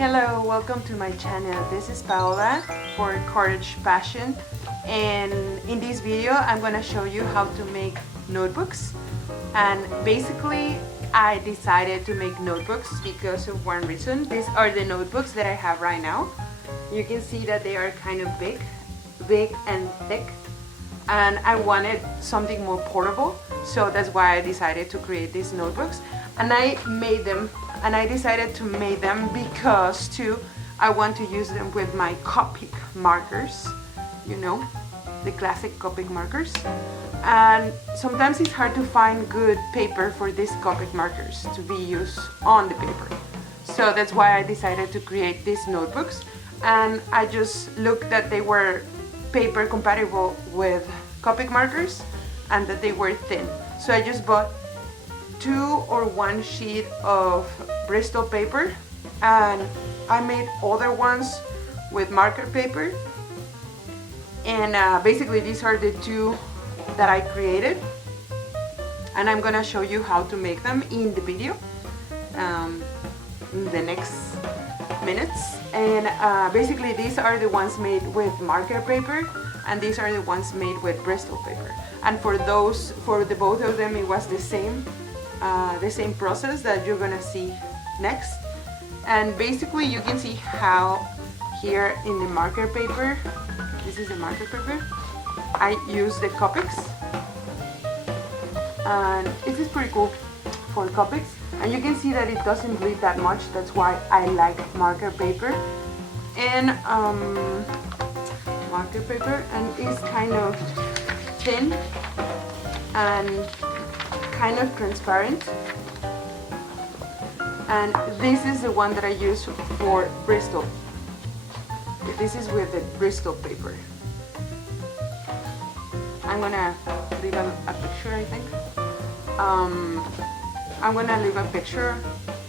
Hello, welcome to my channel. This is Paola for Courage Passion, and in this video I'm going to show you how to make notebooks. And basically I decided to make notebooks because of one reason. These are the notebooks that I have right now. You can see that they are kind of big and thick, and I wanted something more portable, so that's why I decided to create these notebooks. And I made them, and I decided to make them because too I want to use them with my Copic markers, you know, the classic Copic markers. And sometimes it's hard to find good paper for these Copic markers to be used on the paper, so that's why I decided to create these notebooks. And I just looked that they were paper compatible with Copic markers and that they were thin, so I just bought 2 or 1 sheet of Bristol paper, and I made other ones with marker paper. And basically these are the 2 that I created, and I'm gonna show you how to make them in the video in the next minutes. And basically these are the ones made with marker paper, and these are the ones made with Bristol paper. And for the both of them it was the same process that you're gonna see next. And basically you can see how here in the marker paper, this is the marker paper, I use the Copics, and it is pretty cool for Copics. And you can see that it doesn't bleed that much. That's why I like marker paper. And marker paper, and it's kind of thin and kind of transparent. And this is the one that I use for Bristol. This is with the Bristol paper. I'm gonna leave a picture, I think. I'm gonna leave a picture.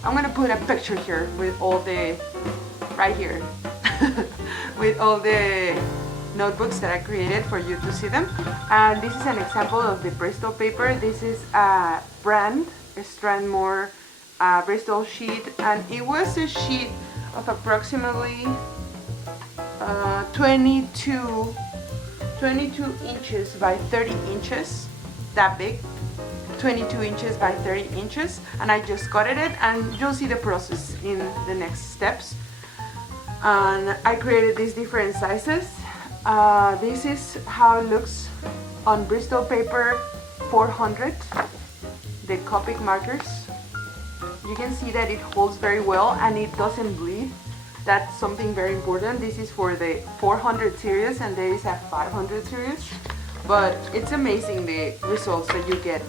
I'm gonna put a picture here with all the, right here, with all the notebooks that I created for you to see them. And this is an example of the Bristol paper. This is a brand, a Strandmore Bristol sheet, and it was a sheet of approximately 22 inches by 30 inches, that big, 22 inches by 30 inches. And I just cut it, and you'll see the process in the next steps. And I created these different sizes. This is how it looks on Bristol paper 400, the Copic markers. You can see that it holds very well and it doesn't bleed. That's something very important. This is for the 400 series, and there is a 500 series, but it's amazing the results that you get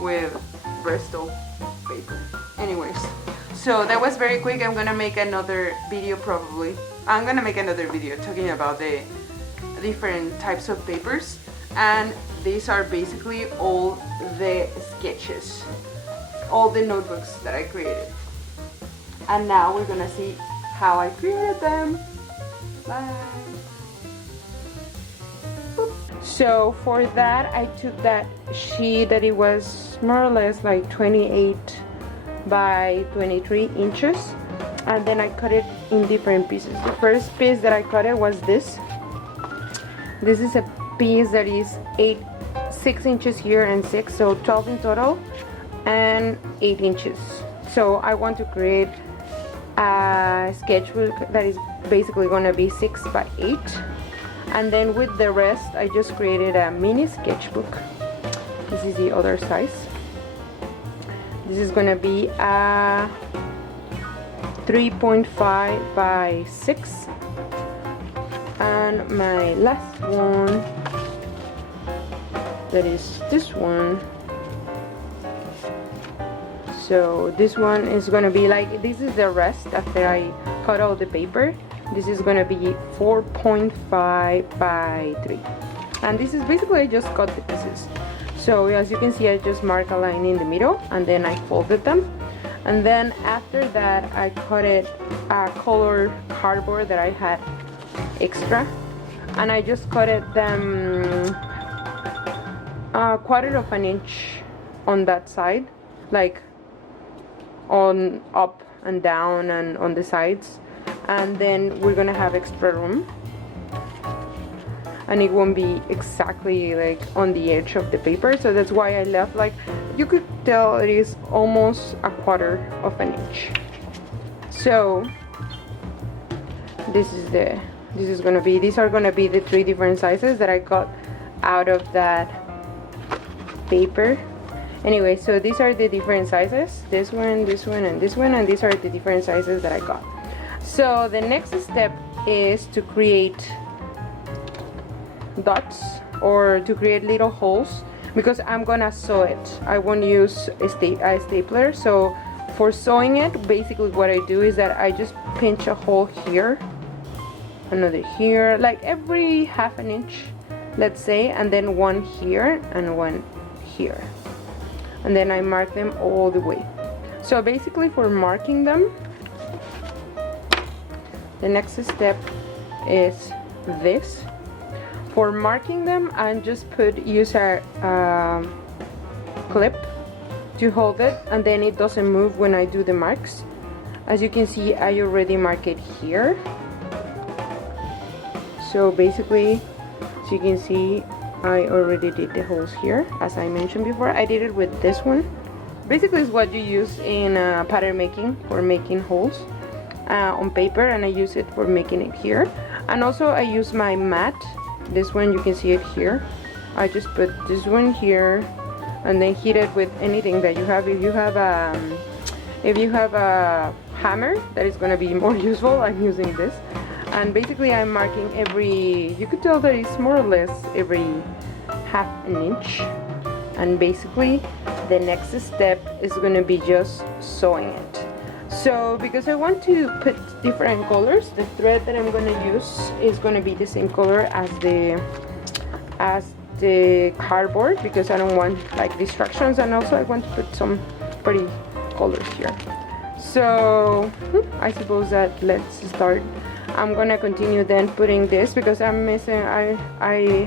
with Bristol paper. Anyways, so that was very quick. I'm gonna make another video probably. I'm gonna make another video talking about the different types of papers, and these are basically all the sketches, all the notebooks that I created. And now we're gonna see how I created them. Bye. Boop. So for that I took that sheet that it was more or less like 28 by 23 inches, and then I cut it in different pieces. The first piece that I cut it was this. This is a piece that is 6 inches here and 6, so 12 in total, and 8 inches. So I want to create a sketchbook that is basically gonna be 6 by 8, and then with the rest I just created a mini sketchbook. This is the other size. This is gonna be a 3.5 by 6, and my last one, that is this one. So this one is gonna be like, this is the rest after I cut all the paper. This is gonna be 4.5 by 3, and this is basically I just cut the pieces. So as you can see, I just mark a line in the middle, and then I folded them. And then after that I cut it a color cardboard that I had extra, and I just cut it them a 1/4 of an inch on that side, like on up and down and on the sides. and then we're gonna have extra room, and it won't be exactly like on the edge of the paper, so that's why I left, like, you could tell it is almost a quarter of an inch. So these are gonna be the 3 different sizes that I got out of that paper. Anyway, so these are the different sizes, this one, and this one, and these are the different sizes that I got. So the next step is to create dots, or to create little holes, because I'm gonna sew it. I won't use a stapler, so for sewing it, basically what I do is that I just pinch a hole here, another here, like every half an inch, let's say, and then one here and one here, and then I mark them all the way. So basically for marking them, the next step is this. For marking them, I just use a clip to hold it, and then it doesn't move when I do the marks. As you can see, I already mark it here. So basically, as you can see, I already did the holes here. As I mentioned before, I did it with this one. Basically, it's what you use in pattern making, for making holes on paper, and I use it for making it here. And also I use my mat. This one, you can see it here. I just put this one here, and then hit it with anything that you have. If you have a hammer, that is going to be more useful. I'm using this, and basically I'm marking every, you could tell that it's more or less every half an inch. And basically the next step is going to be just sewing it. So because I want to put different colors, the thread that I'm going to use is going to be the same color as the cardboard, because I don't want like distractions, and also I want to put some pretty colors here. So I suppose that let's start. I'm gonna continue then putting this, because I'm missing, I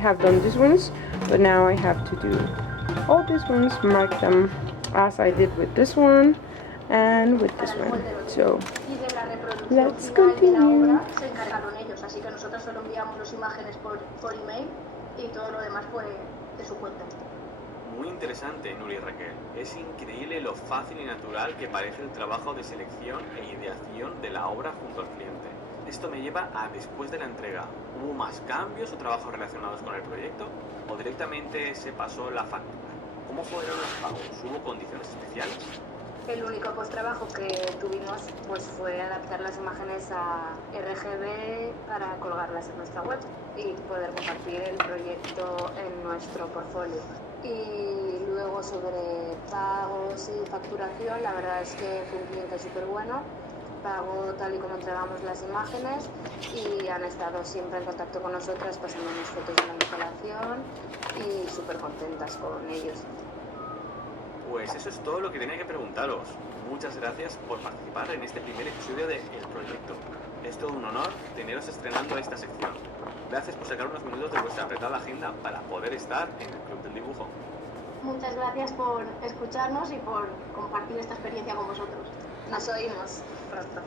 have done these ones, but now I have to do all these ones, mark them as I did with this one and with this one. So let's continue. Muy interesante, Nuria y Raquel. Es increíble lo fácil y natural que parece el trabajo de selección e ideación de la obra junto al cliente. Esto me lleva a después de la entrega. ¿Hubo más cambios o trabajos relacionados con el proyecto? ¿O directamente se pasó la factura? ¿Cómo fueron los pagos? ¿Hubo condiciones especiales? El único post-trabajo que tuvimos pues fue adaptar las imágenes a RGB para colgarlas en nuestra web y poder compartir el proyecto en nuestro portfolio. Y luego sobre pagos y facturación, la verdad es que fue un cliente súper bueno, pagó tal y como entregamos las imágenes y han estado siempre en contacto con nosotras, pasándonos fotos de la instalación y súper contentas con ellos. Pues eso es todo lo que tenía que preguntaros. Muchas gracias por participar en este primer episodio de El Proyecto. Es todo un honor teneros estrenando esta sección. Gracias por sacar unos minutos de vuestra apretada agenda para poder estar en el Club del Dibujo. Muchas gracias por escucharnos y por compartir esta experiencia con vosotros. Nos oímos pronto.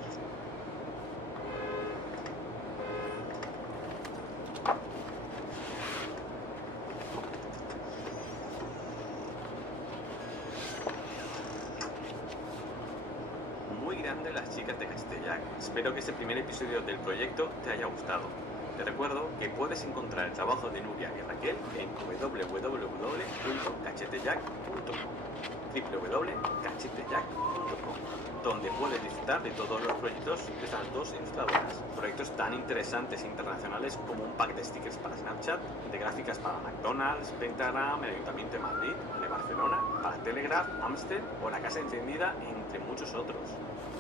Muy grande las chicas de Castellac. Espero que este primer episodio del proyecto te haya gustado. Te recuerdo que puedes encontrar el trabajo de Nuria y Raquel en www.cachetejack.com, donde puedes disfrutar de todos los proyectos de estas dos ilustradoras. Proyectos tan interesantes e internacionales como un pack de stickers para Snapchat, de gráficas para McDonald's, Pentagram, el Ayuntamiento de Madrid, el de Barcelona, para Telegraph, Amstel o la Casa Encendida, entre muchos otros.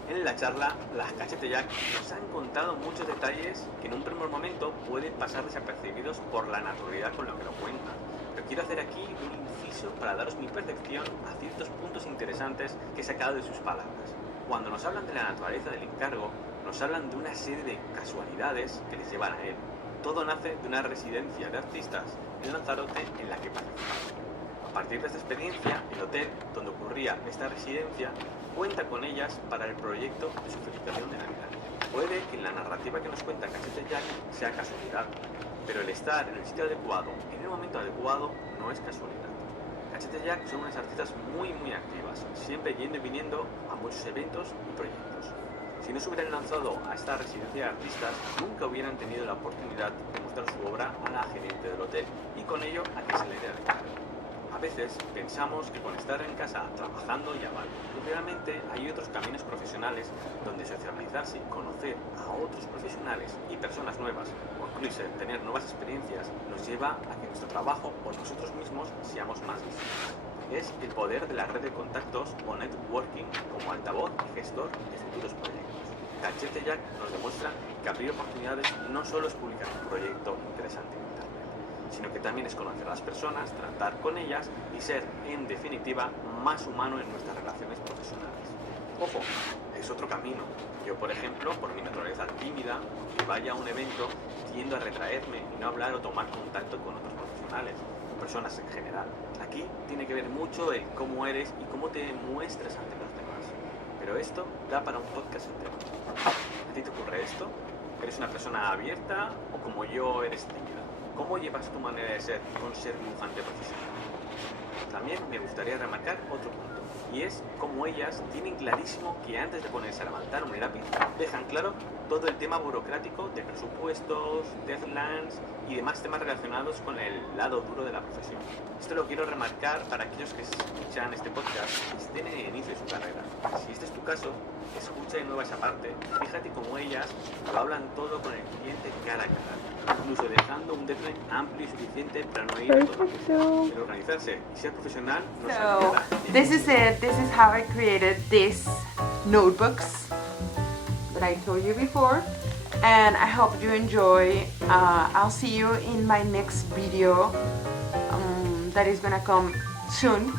En la charla, las Cachetejack nos han contado muchos detalles que en un primer momento pueden pasar desapercibidos por la naturalidad con lo que lo cuentan. Pero quiero hacer aquí un inciso para daros mi percepción a ciertos puntos interesantes que he sacado de sus palabras. Cuando nos hablan de la naturaleza del encargo, nos hablan de una serie de casualidades que les llevan a él. Todo nace de una residencia de artistas en Lanzarote en la que participaron. A partir de esta experiencia, el hotel donde ocurría esta residencia cuenta con ellas para el proyecto de su felicitación de Navidad. Puede que la narrativa que nos cuenta Cachete Jack sea casualidad, pero el estar en el sitio adecuado, en el momento adecuado, no es casualidad. Cachete Jack son unas artistas muy activas, siempre yendo y viniendo a muchos eventos y proyectos. Si no se hubieran lanzado a esta residencia de artistas, nunca hubieran tenido la oportunidad de mostrar su obra a la gerente del hotel y con ello a que se le diera de cara. A veces pensamos que con estar en casa trabajando ya vale, pero realmente hay otros caminos profesionales donde socializarse y conocer a otros profesionales y personas nuevas, o incluso tener nuevas experiencias, nos lleva a que nuestro trabajo o nosotros mismos seamos más visibles. Es el poder de la red de contactos o networking como altavoz y gestor de futuros proyectos. Cachete Jack nos demuestra que abrir oportunidades no solo es publicar un proyecto interesante en Internet, sino que también es conocer a las personas, tratar con ellas y ser, en definitiva, más humano en nuestras relaciones profesionales. Ojo, es otro camino. Yo, por ejemplo, por mi naturaleza tímida, que vaya a un evento, tiendo a retraerme y no hablar o tomar contacto con otros profesionales, o personas en general. Aquí tiene que ver mucho el cómo eres y cómo te muestras ante los demás. Pero esto da para un podcast entero. ¿A ti te ocurre esto? ¿Eres una persona abierta o como yo eres tímida? ¿Cómo llevas tu manera de ser con ser dibujante profesional? También me gustaría remarcar otro punto, y es cómo ellas tienen clarísimo que antes de ponerse a levantar un lápiz, dejan claro todo el tema burocrático de presupuestos, deadlines y demás temas relacionados con el lado duro de la profesión. Esto lo quiero remarcar para aquellos que escuchan este podcast y estén en el inicio de su carrera. Si este es tu caso, escucha de nuevo esa parte, fíjate cómo ellas lo hablan todo con el cliente cara a cara, incluso dejando un deadline amplio y suficiente para no ir a todo. Pero organizarse y ser profesional no se So olvida. this is it. This is how I created these notebooks that I told you before, and I hope you enjoy. I'll see you in my next video that is gonna come soon.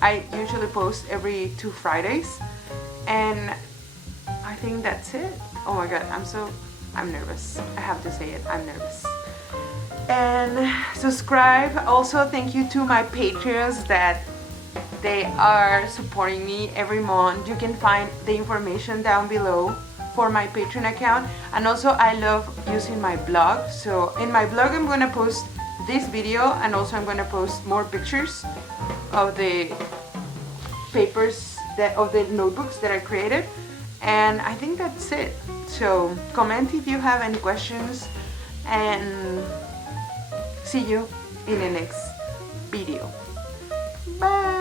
I usually post every 2 Fridays, and I think that's it. Oh my god, I'm nervous. I have to say it, I'm nervous. And subscribe. Also, thank you to my patrons that they are supporting me every month. You can find the information down below for my Patreon account. And also, I love using my blog. So in my blog, I'm gonna post this video, and also I'm gonna post more pictures of the papers of the notebooks that I created. And I think that's it. So comment if you have any questions, and see you in the next video. Bye.